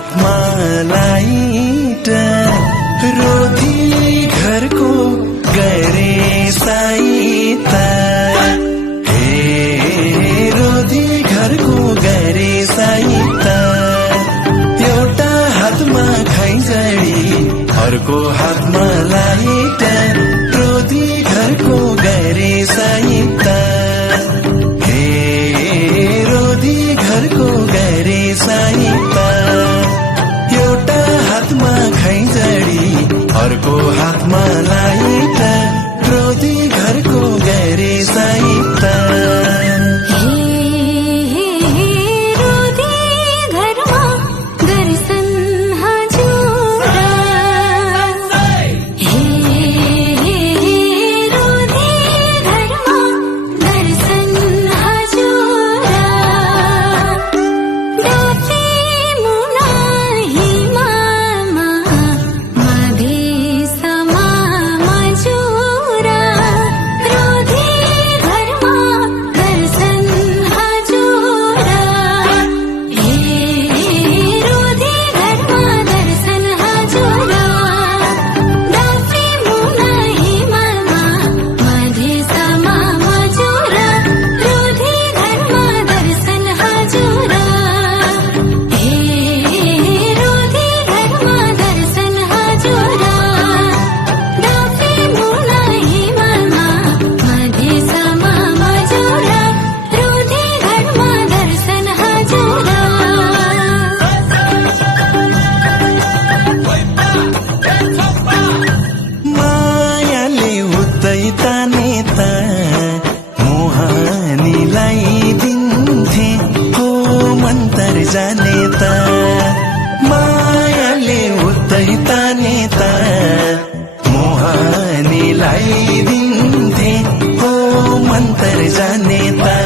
हातमा लाइट रोधी घरको गरे साइता हे रोधी घरको गरे साइता एउटा हातमा खैँजडी अर्को हातमा लाइट रोधी घरको गरे साइता हे रोधी घरको गरे साइता एउटा हातमा खैँजडी अर्को हातमा लाइट रोधी घरको गरे साइता जाने त मायाले उतै ताने त मोहनीलाई दिन्थे हो मन्तर जाने त